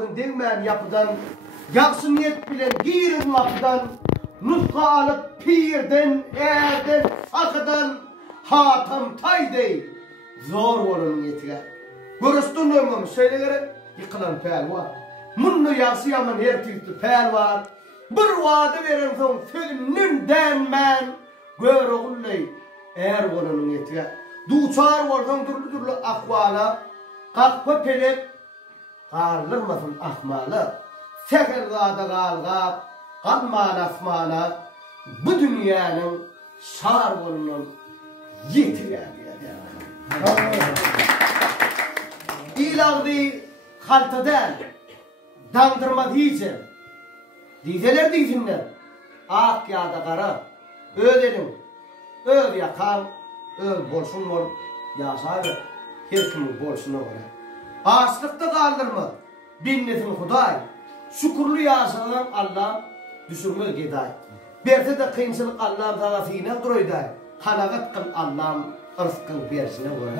Değmen yapıdan, yakşı niyet bilen girin lapıdan, nutka alıp pirden, erden, sakıdan, hatam taydey, zor olun niyetine. Görüstün ömüm söyleyerek, yıkılan pel var. Munnu yakşı yaman her türlü pel var. Bir vadı veren son sözünün denmen, gör oğulley, olun niyetine. Duçar olsun türlü akvala, kakpa pelek, Karlırmasın ahmalı, sefer gada galga, kalman asmana, bu dünyanın şar olunun yetire diye. İlağdı haltadan, dandırma diyeceğim. Dizeler diysinler, ak ya da kara, ödelim, öl yakan, öl bolsun ol, yaşarı, her kimin bolsun ol. Açlıkta kaldırma, binnetin Huday, şükürlü yaşanan Allah düşürme giday. Berse de kıyımsılık Allah'ın tarafına duruyday. Halakat kıl Allah'ın ırfkın bersine koyay.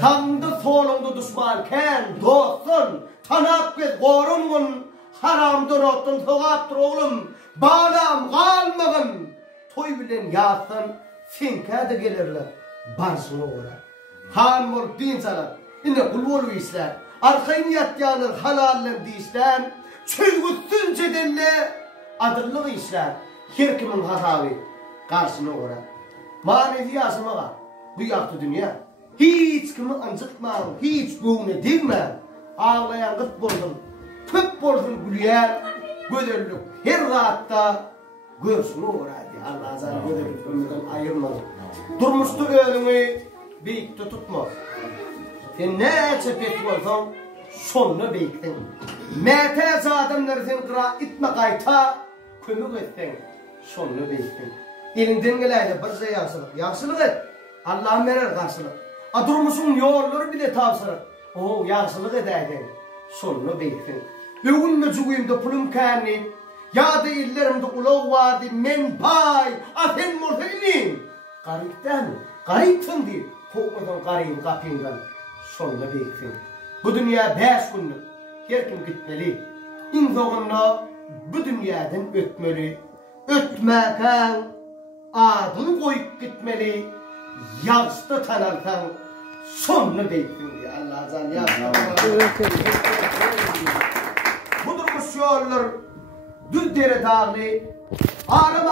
Sandı solunda düşmanken dostun, tanak ve korungun, haramdan ottun soğattır oğlum, bağlam kalmağın, toy bilen yasın, finkâ da gelirler, barsına koyay. Han mol din salat. İnne kulvolu işler, arkayını yatyanır halallen deyişler, çölgütsüz cedenle adırlığı işler, her kimin hatavi karşına uğrar. Manevi asımağa bu yaktı dünya, hiç kimi ancıkmağın, hiç buğune değilmem, ağlayan gıt bozdum, tüp bozdum gülüyen, göderlik her rahatta görsünü uğrar diye Allah azal göderlik ömrüden ayırmadı. Durmuştu ölümü büyükte tutmaz. Sen ne çepet olsan sonunu bektin. Mete adamlar sen kıra itme kayta kömük ettin. Sonunu bektin. Elinden geleydi bir şey yaxşılık. Yaxşılık et. Allah'ın verir karşılık. Adurmuşun yolları bile tavsırır. O yaxşılık edeydin. Sonunu bektin. Bugün mücüğümde pulum kâni. Ya da illerimde ulav vardı. Men pay. Afen morfelinin. Garipten. Gariptin değil. Kokmadan garayın kapıyından. Sonuna bektin. Bu dünya 5 günlük. Her kim gitmeli. İnzoğunla bu dünyadan ötmeli. Ötmeken adını koyup gitmeli. Yaşta tanarsan sonuna bektin diye Allah azal ya. Budur bu şuarlar düz dere dağlı. Ağrım